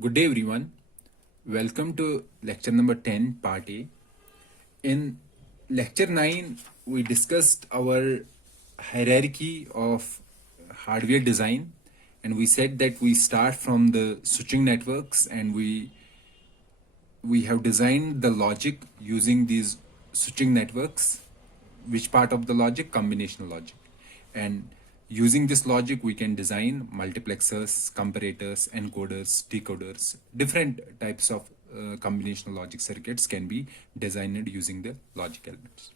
Good day, everyone. Welcome to lecture number 10, part A. In lecture 9, we discussed our hierarchy of hardware design, and we said that we start from the switching networks and we have designed the logic using these switching networks. Which part of the logic? Combinational logic. And using this logic, we can design multiplexers, comparators, encoders, decoders. Different types of combinational logic circuits can be designed using the logic elements.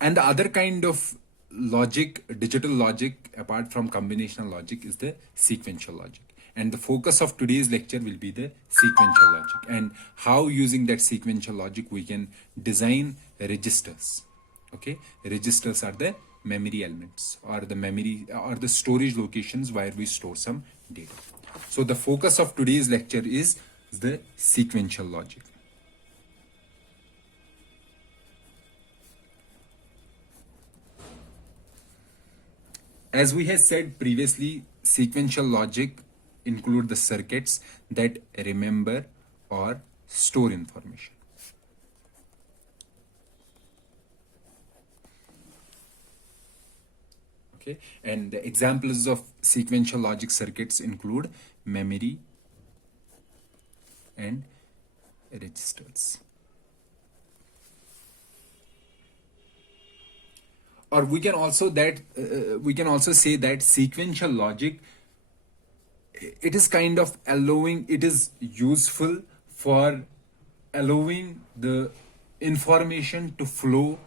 And the other kind of logic, digital logic, apart from combinational logic, is the sequential logic. And the focus of today's lecture will be the sequential logic and how using that sequential logic we can design registers. Okay, registers are the memory elements or the memory or the storage locations where we store some data. So the focus of today's lecture is the sequential logic. As we have said previously, sequential logic include the circuits that remember or store information. Okay, and the examples of sequential logic circuits include memory and registers. Or we can also say that sequential logic, it is kind of allowing, it is useful for allowing the information to flow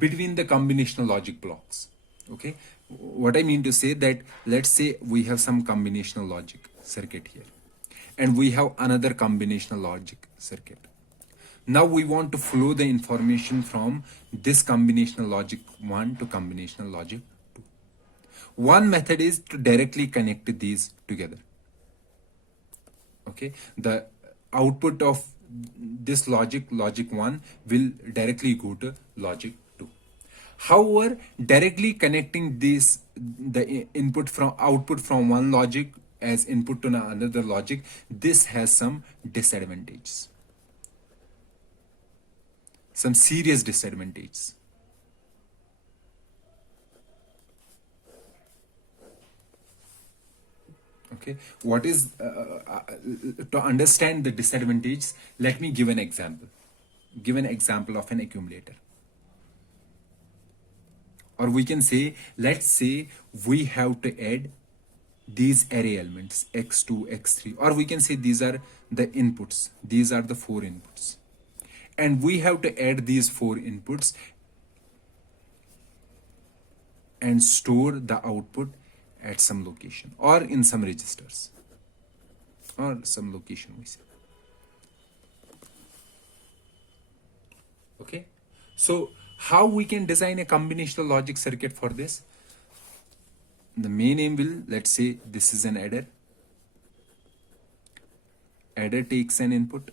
between the combinational logic blocks. Okay, what I mean to say that, let's say we have some combinational logic circuit here and we have another combinational logic circuit. Now we want to flow the information from this combinational logic 1 to combinational logic 2. One method is to directly connect these together. Okay, the output of this logic 1 will directly go to logic 2. However, directly connecting this, the output from one logic as input to another logic, this has some disadvantages, some serious disadvantages. Okay, what is to understand the disadvantages, let me give an example. Give an example of an accumulator. Or we can say, let's say we have to add these array elements x2, x3, or we can say these are the inputs. These are the 4 inputs. And we have to add these 4 inputs and store the output at some location or in some registers or some location we say. Okay, so how we can design a combinational logic circuit for this? The main aim will, let's say this is an adder. Adder takes an input.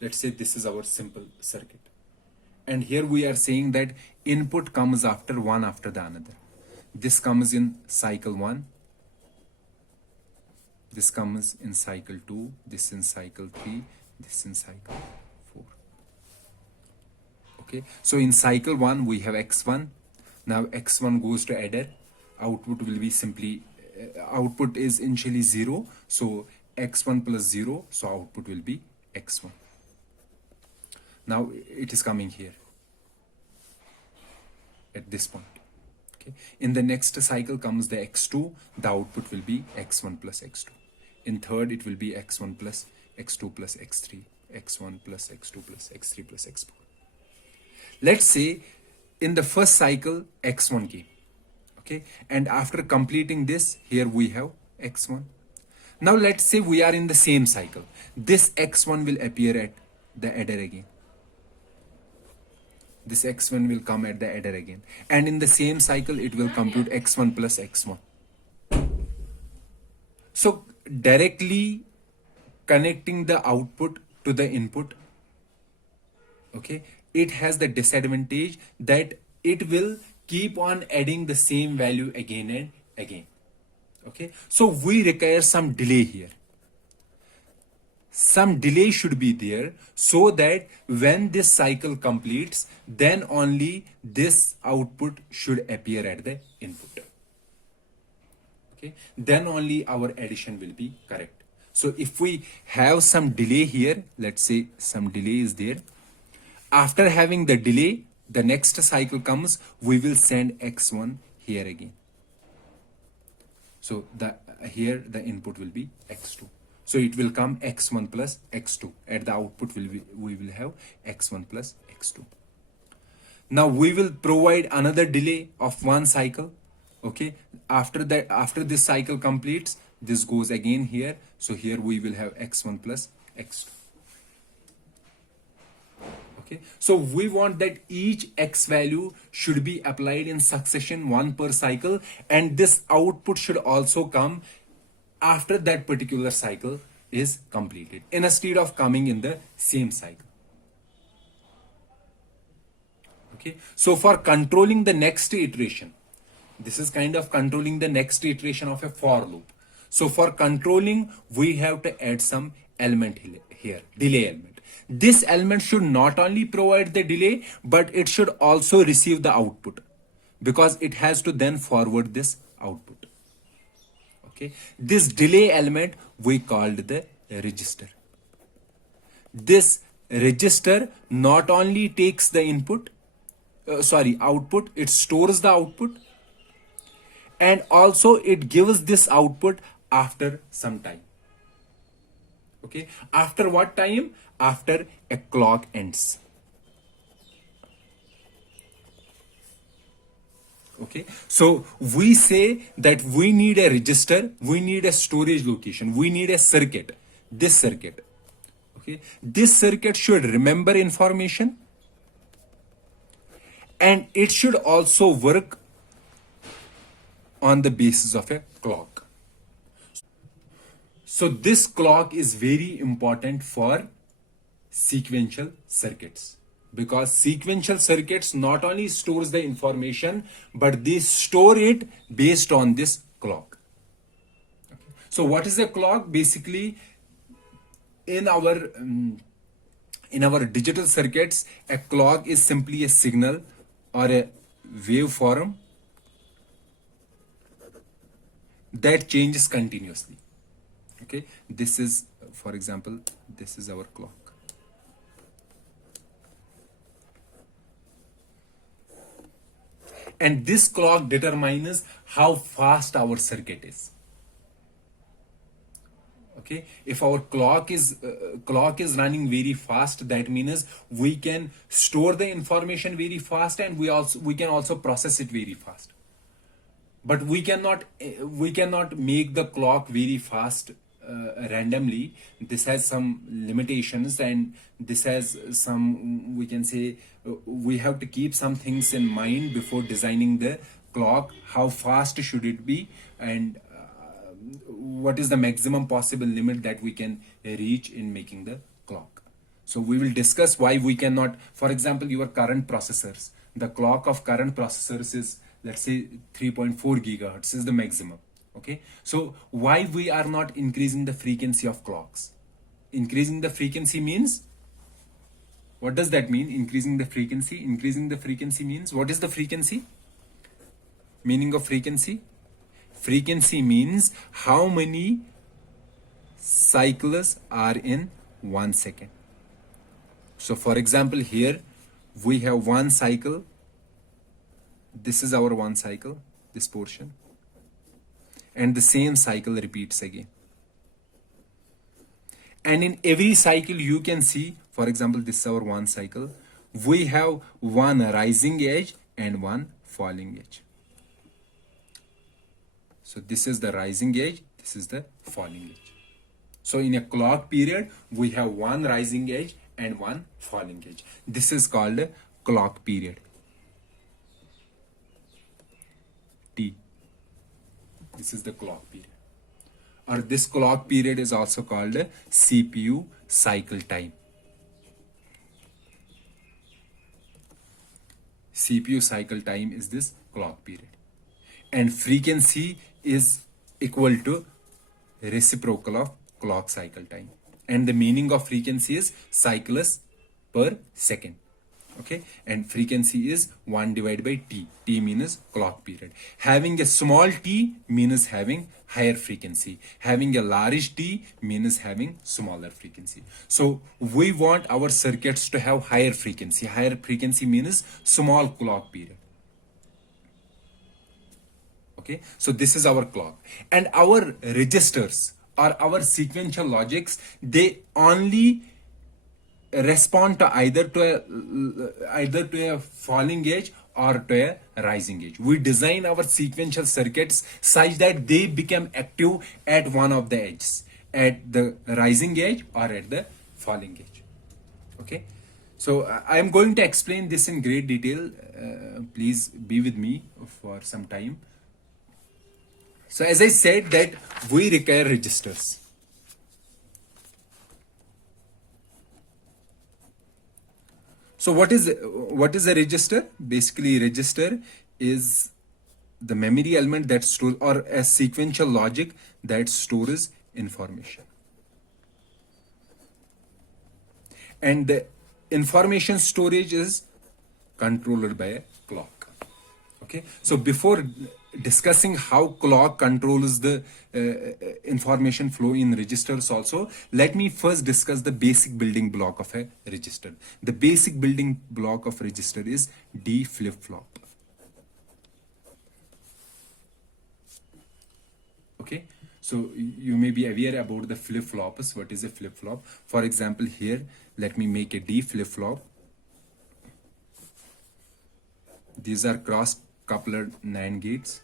Let's say this is our simple circuit. And here we are saying that input comes after one after the another. This comes in cycle 1. This comes in cycle 2. This in cycle 3. This in cycle 4. Okay, so in cycle 1 we have x1. Now x1 goes to adder. Output will be simply, output is initially 0. So x1 plus 0. So output will be x1. Now it is coming here at this point. Okay, in the next cycle comes the x2. The output will be x1 plus x2. In third it will be x1 plus x2 plus x3, x1 plus x2 plus x3 plus x4. Let's say in the first cycle x1 came. Okay, and after completing this, here we have x1. Now let's say we are in the same cycle. This x1 will appear at the adder again. This x1 will come at the adder again, and in the same cycle it will compute x1 plus x1. So directly connecting the output to the input, okay, it has the disadvantage that it will keep on adding the same value again and again. Okay, so we require some delay here. Some delay should be there so that when this cycle completes, then only this output should appear at the input. Okay, then only our addition will be correct. So if we have some delay here, let's say some delay is there. After having the delay, the next cycle comes, we will send x1 here again. So here the input will be x2. So it will come x1 plus x2. At the output we will have x1 plus x2. Now we will provide another delay of one cycle. Okay, after this cycle completes, this goes again here. So here we will have x1 plus x2. Okay, so we want that each x value should be applied in succession, one per cycle, and this output should also come after that particular cycle is completed, instead of coming in the same cycle. Okay, so for controlling the next iteration, this is kind of controlling the next iteration of a for loop. So for controlling, we have to add some element here, delay element. This element should not only provide the delay, but it should also receive the output, because it has to then forward this output. Okay, this delay element we called the register. This register not only takes the output, it stores the output, and also it gives this output after some time. Okay, after what time? After a clock ends. Okay, so we say that we need a register, we need a storage location, we need a circuit, this circuit. Okay, this circuit should remember information, and it should also work on the basis of a clock. So this clock is very important for sequential circuits, because sequential circuits not only stores the information, but they store it based on this clock. Okay. So what is a clock? Basically, in our digital circuits, a clock is simply a signal or a waveform that changes continuously. Okay, this is, for example, this is our clock. And this clock determines how fast our circuit is. Okay, if our clock is running very fast, that means we can store the information very fast, and we can also process it very fast. But we cannot make the clock very fast randomly. This has some limitations, and this has some, we can say, we have to keep some things in mind before designing the clock. How fast should it be, and what is the maximum possible limit that we can reach in making the clock. So we will discuss why we cannot. For example, your current processors, the clock of current processors is, let's say, 3.4 gigahertz is the maximum. Okay, so why we are not increasing the frequency of clocks? Increasing the frequency means, what does that mean? Increasing the frequency means, what is the frequency? Meaning of frequency? Frequency means how many cycles are in 1 second. So for example, here we have one cycle. This is our one cycle, this portion. And the same cycle repeats again. And in every cycle you can see, for example, this is our one cycle. We have one rising edge and one falling edge. So this is the rising edge, this is the falling edge. So in a clock period, we have one rising edge and one falling edge. This is called a clock period. T. This is the clock period. Or this clock period is also called a CPU cycle time. CPU cycle time is this clock period. And frequency is equal to reciprocal of clock cycle time. And the meaning of frequency is cycles per second. Okay, and frequency is 1 divided by t. T means clock period. Having a small t means having higher frequency. Having a large t means having smaller frequency. So we want our circuits to have higher frequency. Higher frequency means small clock period. Okay, so this is our clock, and our registers or our sequential logics, they only respond to either to a falling edge or to a rising edge. We design our sequential circuits such that they become active at one of the edges, at the rising edge or at the falling edge. Okay, so I am going to explain this in great detail. Please be with me for some time. So as I said that we require registers. So what is a register? Basically, register is the memory element that stores, or a sequential logic that stores information. And the information storage is controlled by a clock. Okay, so before discussing how clock controls the information flow in registers also, let me first discuss the basic building block of a register. The basic building block of register is d-flip-flop. Okay, so you may be aware about the flip-flops. What is a flip-flop? For example, here let me make a d-flip-flop. These are cross coupled NAND gates.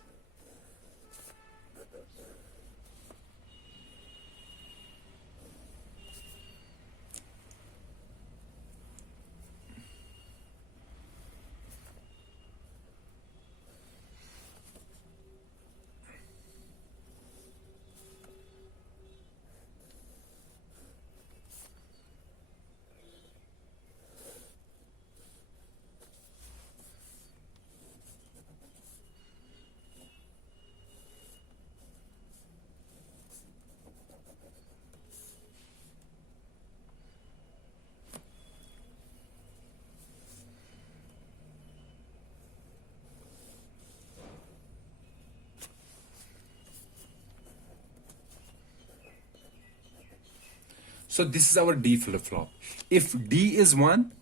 So this is our D flip-flop. If D is 1,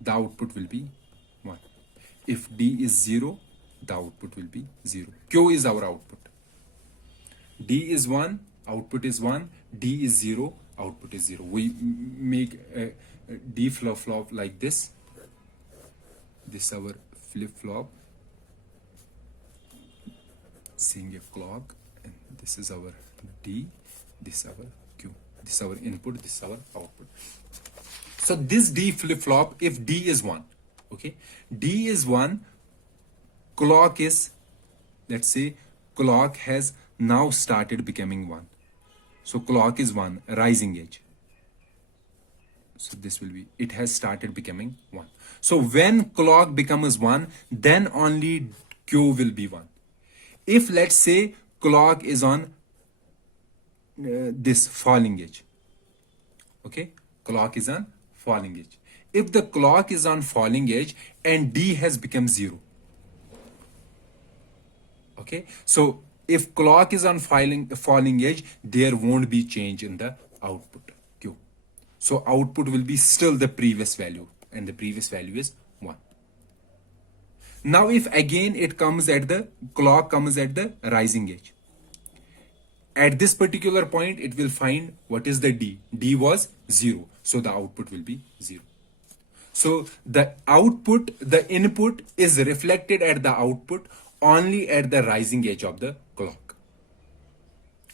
the output will be 1. If D is 0, the output will be 0. Q is our output. D is 1, output is 1. D is 0, output is 0. We make a D flip-flop like this. This is our flip-flop. Seeing a clock, and this is our D, this is our Q. This is our input, this is our output. So this D flip-flop, if D is 1, okay, D is 1, clock is, let's say, clock has now started becoming 1. So clock is 1, rising edge. So this will be, it has started becoming 1. So when clock becomes 1, then only Q will be 1. If let's say clock is on this falling edge, okay, clock is on falling edge. If the clock is on falling edge and D has become 0, okay, so if clock is on falling edge, there won't be change in the output Q. So output will be still the previous value, and the previous value is 1. Now if again it comes at the clock comes at the rising edge, at this particular point it will find what is the D. D was 0, so the output will be 0. So the output, the input is reflected at the output only at the rising edge of the clock.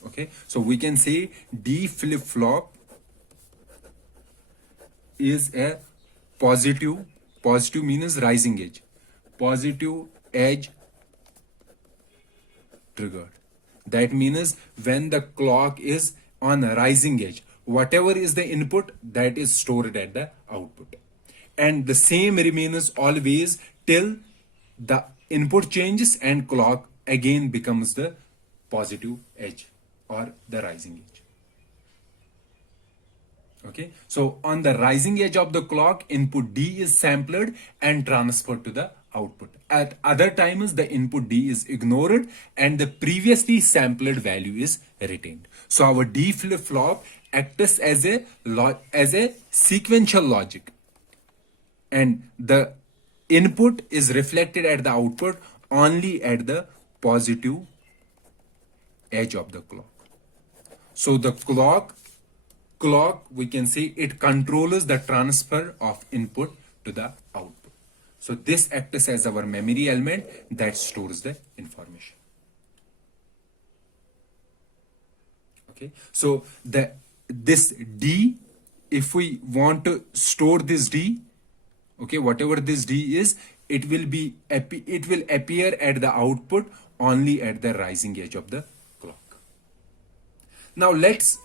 Okay, so we can say D flip-flop is a positive means rising edge, positive edge triggered. That means when the clock is on a rising edge, whatever is the input, that is stored at the output. and the same remains always till the input changes and clock again becomes the positive edge or the rising edge. Okay, so on the rising edge of the clock, input D is sampled and transferred to the output. At other times, the input D is ignored and the previously sampled value is retained. So our D flip-flop acts as a sequential logic, and the input is reflected at the output only at the positive edge of the clock. So the clock we can say it controls the transfer of input to the output. So this acts as our memory element that stores the information. Okay, so this D, if we want to store this D, okay, whatever this D is, it will appear at the output only at the rising edge of the clock. Now let's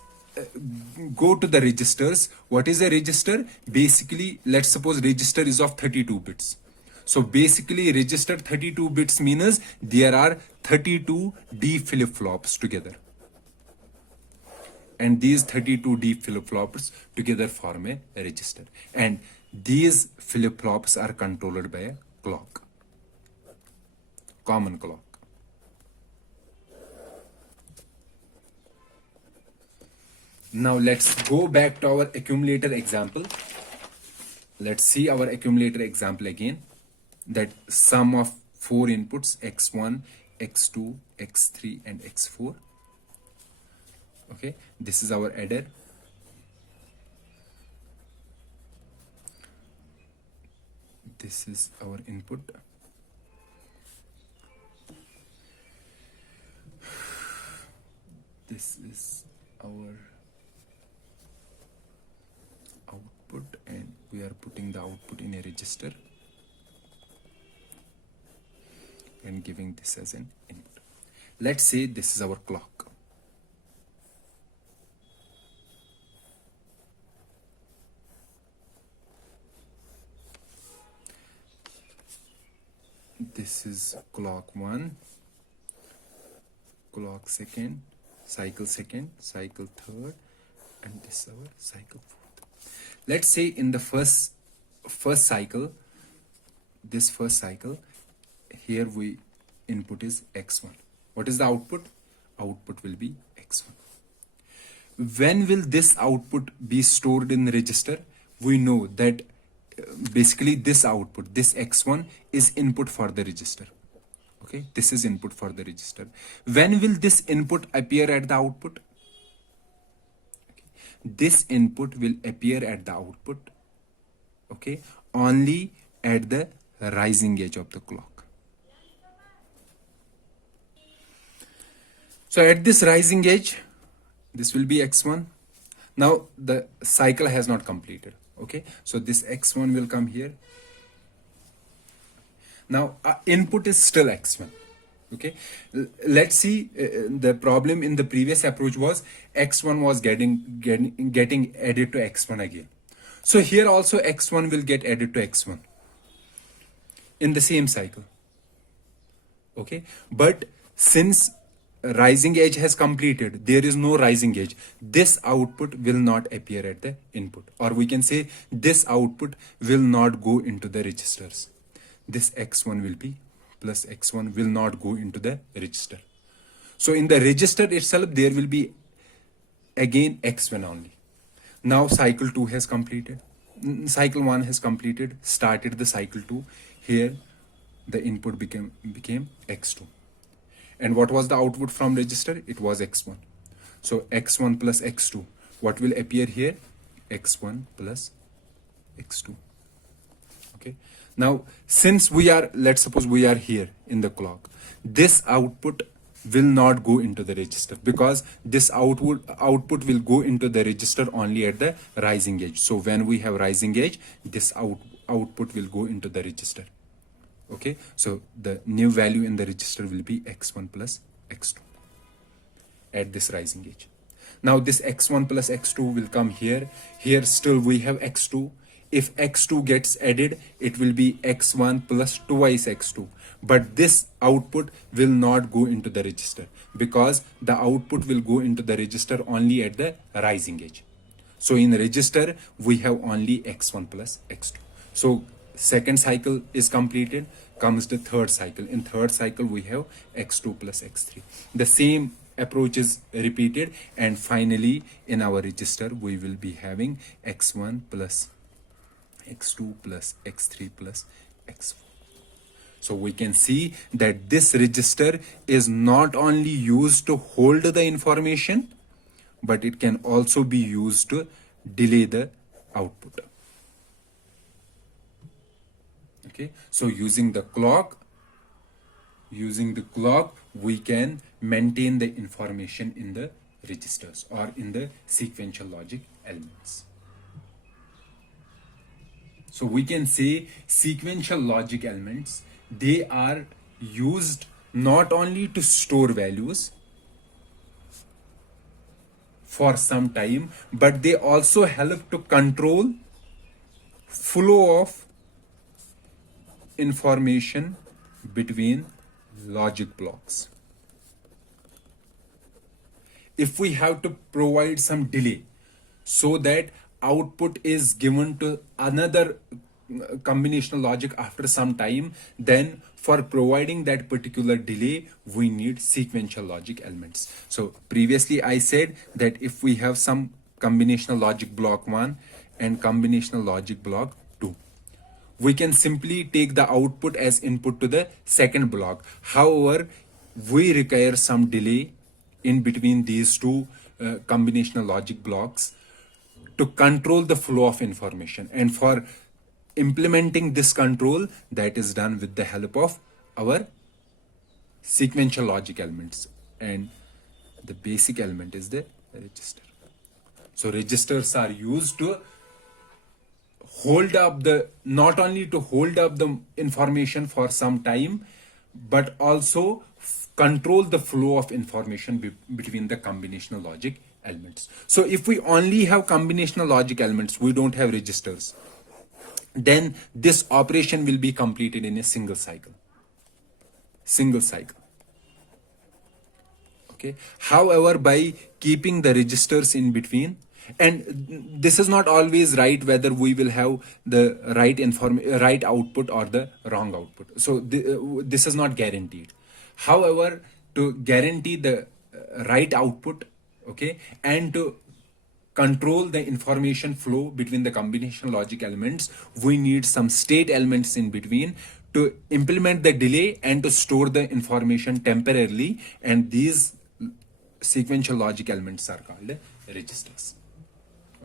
go to the registers. What is a register? Basically, let's suppose register is of 32 bits. So basically register 32 bits means there are 32 D flip-flops together. And these 32 D flip-flops together form a register. And these flip-flops are controlled by a clock, common clock. Now let's go back to our accumulator example. Let's see our accumulator example again. That sum of 4 inputs x1, x2, x3 and x4. Okay, this is our adder. This is our input. This is our output, and we are putting the output in a register and giving this as an input. Let's say this is our clock. This is clock 1, clock 2nd, cycle 2nd, cycle 3rd, and this is our cycle 4th. Let's say in the first cycle, this first cycle, here we input is x1. What is the output? Output will be x1. When will this output be stored in the register? We know that basically this output, this x1 is input for the register. Okay, this is input for the register. When will this input appear at the output? Okay. This input will appear at the output, okay, only at the rising edge of the clock. So at this rising edge, this will be x1. Now the cycle has not completed. Okay, so this x1 will come here. Now input is still x1. Okay, let's see, the problem in the previous approach was x1 was getting added to x1 again. So here also x1 will get added to x1 in the same cycle. Okay, but since rising edge has completed, there is no rising edge, this output will not appear at the input, or we can say this output will not go into the registers. This x1 will be plus x1 will not go into the register. So in the register itself there will be again x1 only. Now cycle 2 has completed, cycle 1 has completed, started the cycle 2. Here the input became x2. And what was the output from register? It was x1. So x1 plus x2. What will appear here? x1 plus x2. Okay. Now, since we are, let's suppose we are here in the clock, this output will not go into the register because this output will go into the register only at the rising edge. So when we have rising edge, this output will go into the register. Okay, so the new value in the register will be x1 plus x2 at this rising edge. Now this x1 plus x2 will come here. Here still we have x2. if x2 gets added, it will be x1 plus twice x2. But this output will not go into the register, because the output will go into the register only at the rising edge. So in register, we have only x1 plus x2. So second cycle is completed, comes the third cycle. In third cycle, we have x2 plus x3. The same approach is repeated, and finally in our register, we will be having x1 plus x2 plus x3 plus x4. So we can see that this register is not only used to hold the information, but it can also be used to delay the output. Okay, so using the clock, we can maintain the information in the registers or in the sequential logic elements. So we can say sequential logic elements, they are used not only to store values for some time, but they also help to control flow of information between logic blocks. If we have to provide some delay so that output is given to another combinational logic after some time, then for providing that particular delay, we need sequential logic elements. So previously I said that if we have some combinational logic block 1 and combinational logic block 2, we can simply take the output as input to the second block. However, we require some delay in between these two combinational logic blocks to control the flow of information. And for implementing this control, that is done with the help of our sequential logic elements. And the basic element is the register. So registers are used to hold up the, not only to hold up the information for some time, but also control the flow of information between the combinational logic elements. So if we only have combinational logic elements, we don't have registers, then this operation will be completed in a single cycle. Okay. However, by keeping the registers in between, and this is not always right whether we will have the right output or the wrong output. So this is not guaranteed. However, to guarantee the right output, okay, and to control the information flow between the combinational logic elements, we need some state elements in between to implement the delay and to store the information temporarily, and these sequential logic elements are called registers.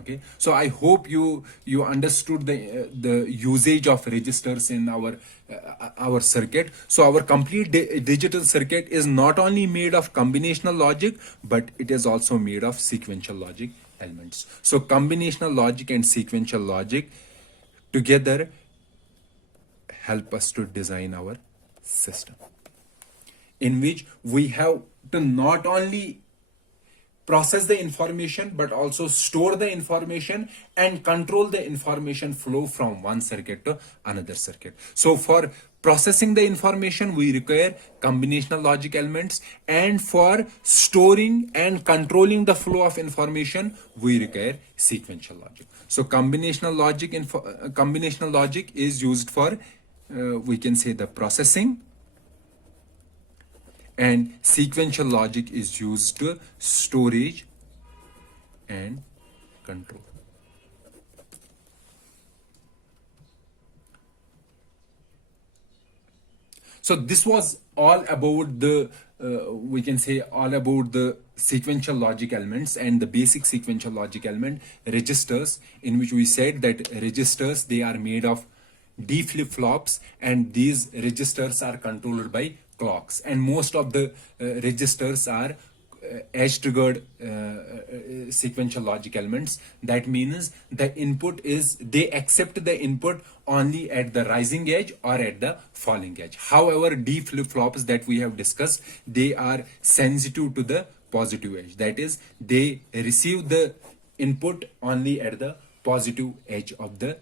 Okay, so I hope you understood the usage of registers in our circuit. So our complete digital circuit is not only made of combinational logic, but it is also made of sequential logic elements. So combinational logic and sequential logic together help us to design our system, in which we have to not only process the information, but also store the information and control the information flow from one circuit to another circuit. So for processing the information, we require combinational logic elements, and for storing and controlling the flow of information, we require sequential logic. So combinational logic is used for we can say the processing, and sequential logic is used to storage and control. So this was all about the we can say all about the sequential logic elements and the basic sequential logic element registers, in which we said that registers, they are made of d-flip-flops, and these registers are controlled by clocks, and most of the registers are edge triggered sequential logic elements. That means the input is, they accept the input only at the rising edge or at the falling edge. However, d-flip-flops that we have discussed, they are sensitive to the positive edge. That is, they receive the input only at the positive edge of the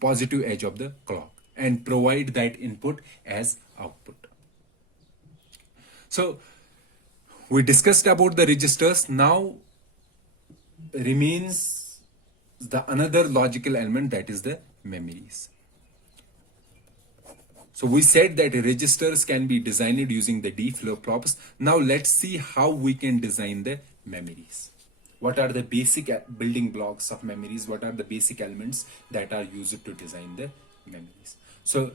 positive edge of the clock and provide that input as output. So we discussed about the registers. Now remains the another logical element, that is the memories. So we said that registers can be designed using the d-flip-flops. Now let's see how we can design the memories. What are the basic building blocks of memories? What are the basic elements that are used to design the memories? So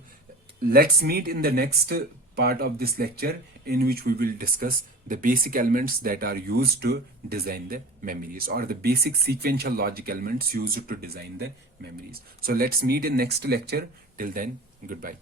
let's meet in the next part of this lecture, in which we will discuss the basic elements that are used to design the memories, or the basic sequential logic elements used to design the memories. So let's meet in next lecture. Till then, goodbye.